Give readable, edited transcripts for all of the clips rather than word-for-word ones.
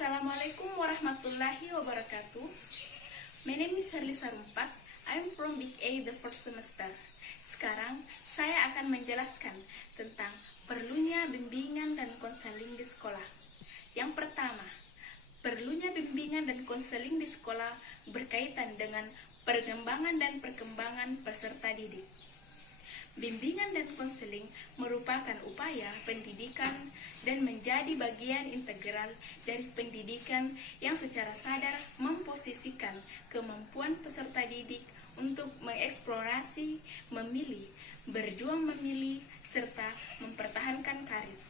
Assalamualaikum warahmatullahi wabarakatuh. My name is Herlisa Rumpak. I'm from Big A, the first semester. Sekarang saya akan menjelaskan tentang perlunya bimbingan dan konseling di sekolah. Yang pertama, perlunya bimbingan dan konseling di sekolah berkaitan dengan perkembangan dan perkembangan peserta didik. Bimbingan dan konseling merupakan upaya pendidikan dan menjadi bagian integral dari pendidikan yang secara sadar memposisikan kemampuan peserta didik untuk mengeksplorasi, memilih, berjuang memilih, serta mempertahankan karir.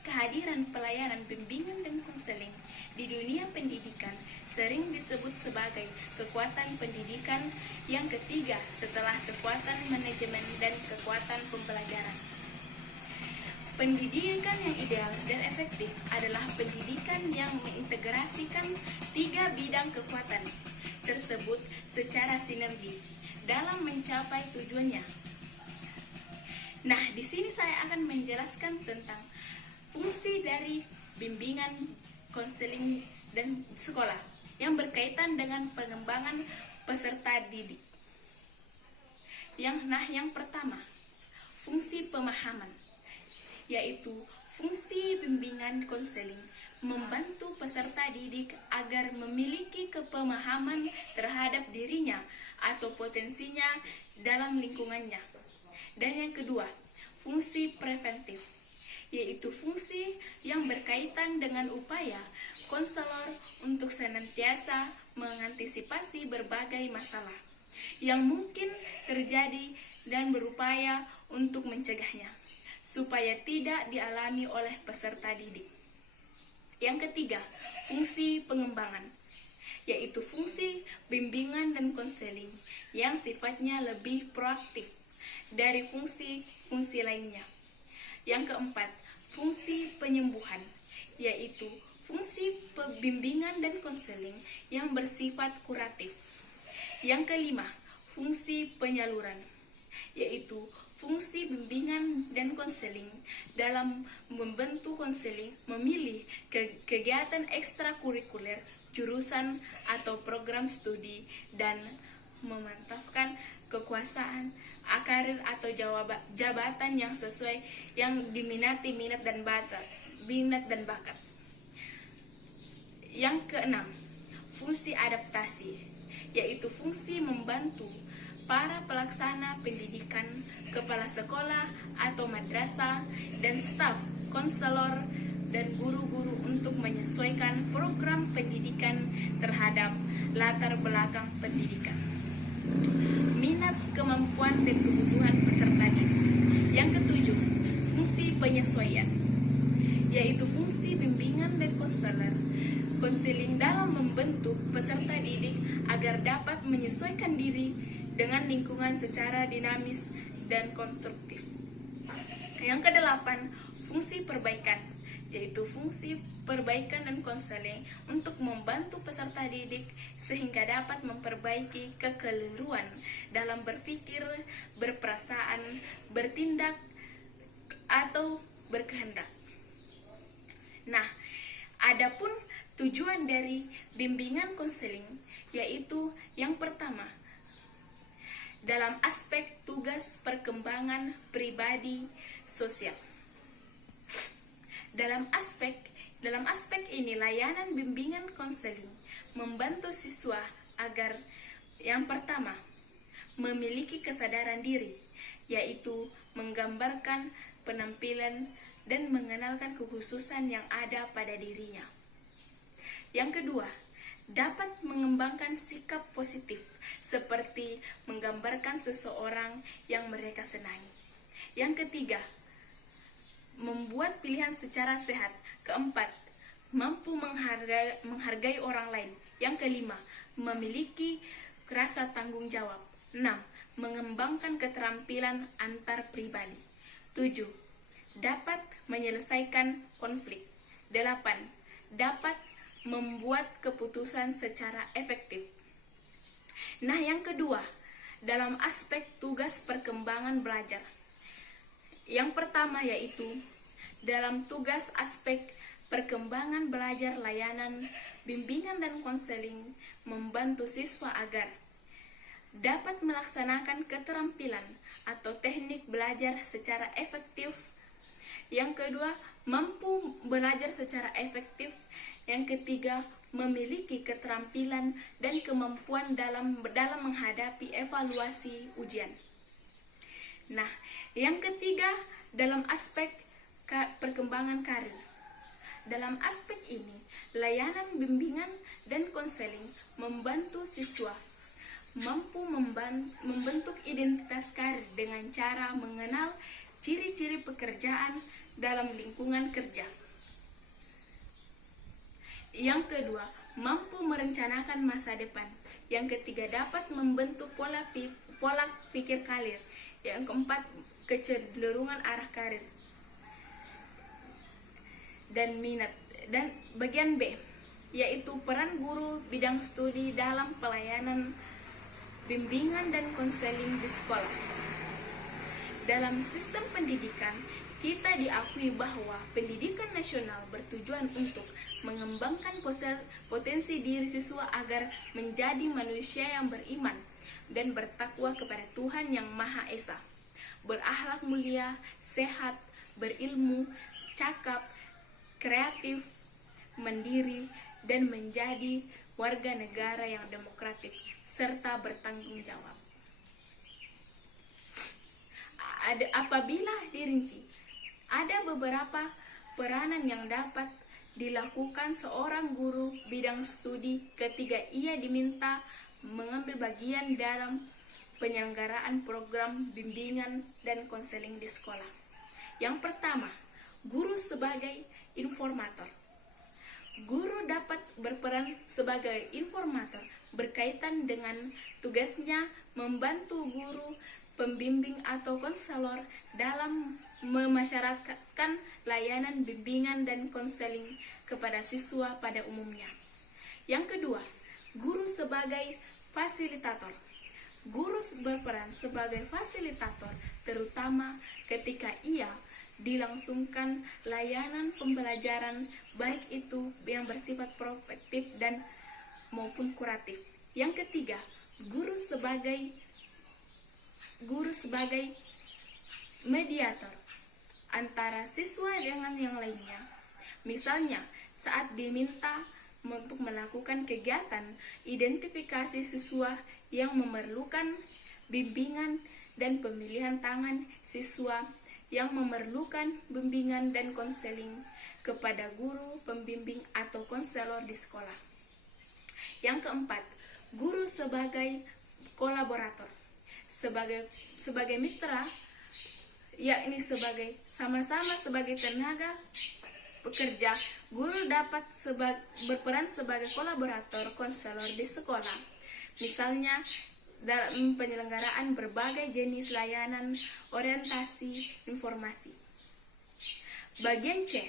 Kehadiran pelayanan bimbingan dan konseling di dunia pendidikan sering disebut sebagai kekuatan pendidikan yang ketiga setelah kekuatan manajemen dan kekuatan pembelajaran. Pendidikan yang ideal dan efektif adalah pendidikan yang mengintegrasikan tiga bidang kekuatan tersebut secara sinergi dalam mencapai tujuannya. Nah, di sini saya akan menjelaskan tentang fungsi dari bimbingan, konseling, dan sekolah yang berkaitan dengan pengembangan peserta didik. Yang pertama, fungsi pemahaman, yaitu fungsi bimbingan konseling membantu peserta didik agar memiliki kepemahaman terhadap dirinya atau potensinya dalam lingkungannya. Dan yang kedua, fungsi preventif, yaitu fungsi yang berkaitan dengan upaya konselor untuk senantiasa mengantisipasi berbagai masalah yang mungkin terjadi dan berupaya untuk mencegahnya, supaya tidak dialami oleh peserta didik. Yang ketiga, fungsi pengembangan, yaitu fungsi bimbingan dan konseling yang sifatnya lebih proaktif dari fungsi-fungsi lainnya. Yang keempat, fungsi penyembuhan, yaitu fungsi pembimbingan dan konseling yang bersifat kuratif. Yang kelima, fungsi penyaluran, yaitu fungsi bimbingan dan konseling dalam membentuk konseling memilih kegiatan ekstrakurikuler, jurusan atau program studi, dan memantapkan kekuasaan, karir atau jabatan yang sesuai yang diminati minat dan bakat. Yang keenam, fungsi adaptasi, yaitu fungsi membantu para pelaksana pendidikan, kepala sekolah atau madrasah, dan staf, konselor, dan guru-guru untuk menyesuaikan program pendidikan terhadap latar belakang pendidikan, minat, kemampuan, dan kebutuhan peserta didik. Yang ketujuh, fungsi penyesuaian, yaitu fungsi bimbingan dan konseling dalam membentuk peserta didik agar dapat menyesuaikan diri dengan lingkungan secara dinamis dan konstruktif. Yang kedelapan, fungsi perbaikan, yaitu fungsi perbaikan dan konseling untuk membantu peserta didik sehingga dapat memperbaiki kekeliruan dalam berpikir, berperasaan, bertindak, atau berkehendak. Nah, adapun tujuan dari bimbingan konseling yaitu yang pertama, dalam aspek tugas perkembangan pribadi sosial. Dalam aspek ini, layanan bimbingan konseling membantu siswa agar yang pertama, memiliki kesadaran diri, yaitu menggambarkan penampilan dan mengenalkan kekhususan yang ada pada dirinya. Yang kedua, dapat mengembangkan sikap positif seperti menggambarkan seseorang yang mereka senangi. Yang ketiga, membuat pilihan secara sehat. Keempat, mampu menghargai orang lain. Yang kelima, memiliki rasa tanggung jawab. 6. Mengembangkan keterampilan antar pribadi. 7. Dapat menyelesaikan konflik. 8. Dapat membuat keputusan secara efektif. Nah, yang kedua, dalam aspek tugas perkembangan belajar. Yang pertama yaitu dalam tugas aspek perkembangan belajar, layanan, bimbingan dan konseling membantu siswa agar dapat melaksanakan keterampilan atau teknik belajar secara efektif. Yang kedua, mampu belajar secara efektif. Yang ketiga, memiliki keterampilan dan kemampuan dalam menghadapi evaluasi ujian. Nah, yang ketiga, dalam aspek perkembangan karir. Dalam aspek ini, layanan bimbingan dan konseling membantu siswa mampu membentuk identitas karir dengan cara mengenal ciri-ciri pekerjaan dalam lingkungan kerja. Yang kedua, mampu merencanakan masa depan. Yang ketiga, dapat membentuk pola pikir karir. Yang keempat, kecenderungan arah karir dan minat. Dan bagian B, yaitu peran guru bidang studi dalam pelayanan bimbingan dan konseling di sekolah. Dalam sistem pendidikan, kita diakui bahwa pendidikan nasional bertujuan untuk mengembangkan potensi diri siswa agar menjadi manusia yang beriman dan bertakwa kepada Tuhan Yang Maha Esa, berakhlak mulia, sehat, berilmu, cakap, kreatif, mandiri, dan menjadi warga negara yang demokratis serta bertanggung jawab. Apabila dirinci, ada beberapa peranan yang dapat dilakukan seorang guru bidang studi ketika ia diminta mengambil bagian dalam penyelenggaraan program bimbingan dan konseling di sekolah. Yang pertama, guru sebagai informator. Guru dapat berperan sebagai informator berkaitan dengan tugasnya membantu guru, pembimbing atau konselor dalam memasyarakatkan layanan bimbingan dan konseling kepada siswa pada umumnya. Yang kedua, guru sebagai fasilitator. Guru berperan sebagai fasilitator terutama ketika ia dilangsungkan layanan pembelajaran, baik itu yang bersifat prospektif dan maupun kuratif. Yang ketiga, guru sebagai mediator antara siswa dengan yang lainnya. Misalnya, saat diminta untuk melakukan kegiatan identifikasi siswa yang memerlukan bimbingan dan pemilihan tangan siswa yang memerlukan bimbingan dan konseling kepada guru, pembimbing, atau konselor di sekolah. Yang keempat, guru sebagai kolaborator. Sebagai mitra, yakni sama-sama sebagai tenaga pekerja, guru dapat berperan sebagai kolaborator konselor di sekolah. Misalnya, dalam penyelenggaraan berbagai jenis layanan orientasi informasi. Bagian C,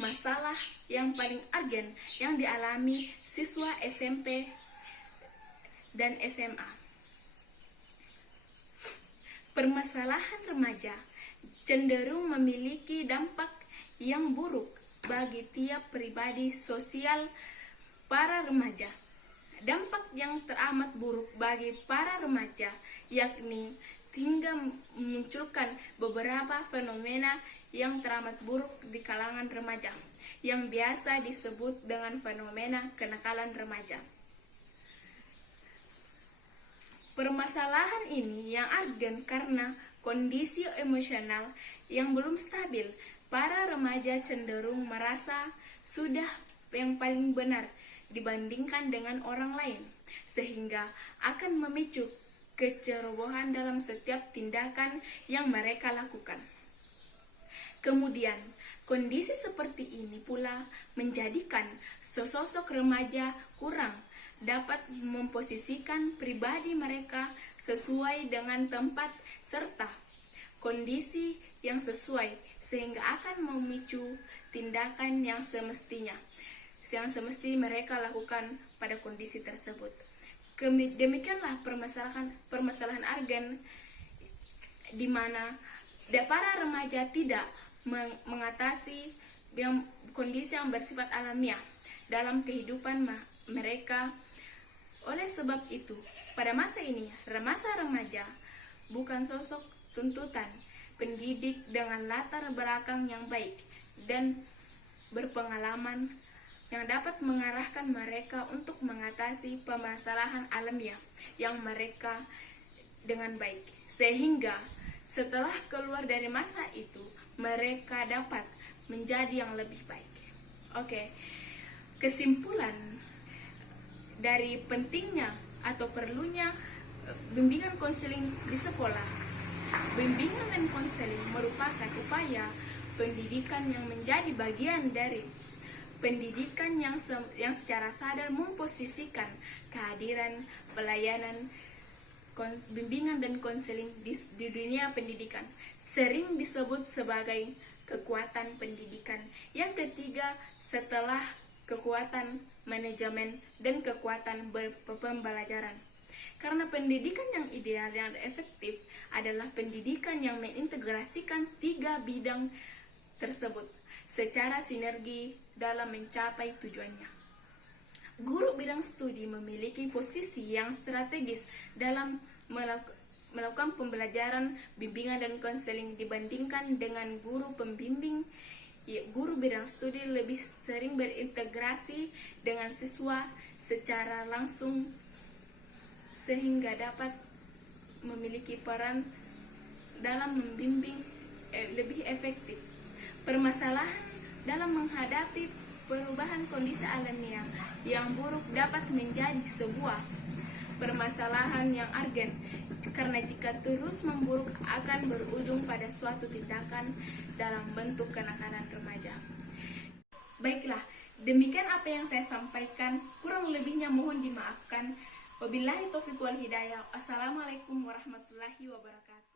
masalah yang paling urgen yang dialami siswa SMP dan SMA. Permasalahan remaja cenderung memiliki dampak yang buruk bagi tiap pribadi sosial para remaja. Dampak yang teramat buruk bagi para remaja yakni hingga memunculkan beberapa fenomena yang teramat buruk di kalangan remaja yang biasa disebut dengan fenomena kenakalan remaja. Permasalahan ini yang urgen karena kondisi emosional yang belum stabil. Para remaja cenderung merasa sudah yang paling benar dibandingkan dengan orang lain, sehingga akan memicu kecerobohan dalam setiap tindakan yang mereka lakukan. Kemudian, kondisi seperti ini pula menjadikan sosok remaja kurang dapat memposisikan pribadi mereka sesuai dengan tempat serta kondisi yang sesuai, sehingga akan memicu tindakan yang semestinya mereka lakukan pada kondisi tersebut. Demikianlah permasalahan urgen di mana para remaja tidak mengatasi kondisi yang bersifat alamiah dalam kehidupan mereka. Oleh sebab itu, pada masa ini, masa remaja bukan sosok tuntutan pendidik dengan latar belakang yang baik dan berpengalaman yang dapat mengarahkan mereka untuk mengatasi permasalahan alamiah yang mereka dengan baik, sehingga setelah keluar dari masa itu mereka dapat menjadi yang lebih baik. Oke, kesimpulan dari pentingnya atau perlunya bimbingan konseling di sekolah. Bimbingan dan konseling merupakan upaya pendidikan yang menjadi bagian dari pendidikan yang secara sadar memposisikan kehadiran pelayanan bimbingan dan konseling di dunia pendidikan, sering disebut sebagai kekuatan pendidikan yang ketiga setelah kekuatan manajemen dan kekuatan pembelajaran. Karena pendidikan yang ideal dan efektif adalah pendidikan yang mengintegrasikan tiga bidang tersebut secara sinergi dalam mencapai tujuannya. Guru bidang studi memiliki posisi yang strategis dalam melakukan pembelajaran, bimbingan, dan konseling dibandingkan dengan guru pembimbing. Guru bidang studi lebih sering berintegrasi dengan siswa secara langsung sehingga dapat memiliki peran dalam membimbing lebih efektif. Permasalahan dalam menghadapi perubahan kondisi alamiah yang buruk dapat menjadi sebuah permasalahan yang urgen, karena jika terus memburuk akan berujung pada suatu tindakan dalam bentuk kenakalan remaja. Baiklah, demikian apa yang saya sampaikan, kurang lebihnya mohon dimaafkan. Wabillahi taufiq wal hidayah. Assalamualaikum warahmatullahi wabarakatuh.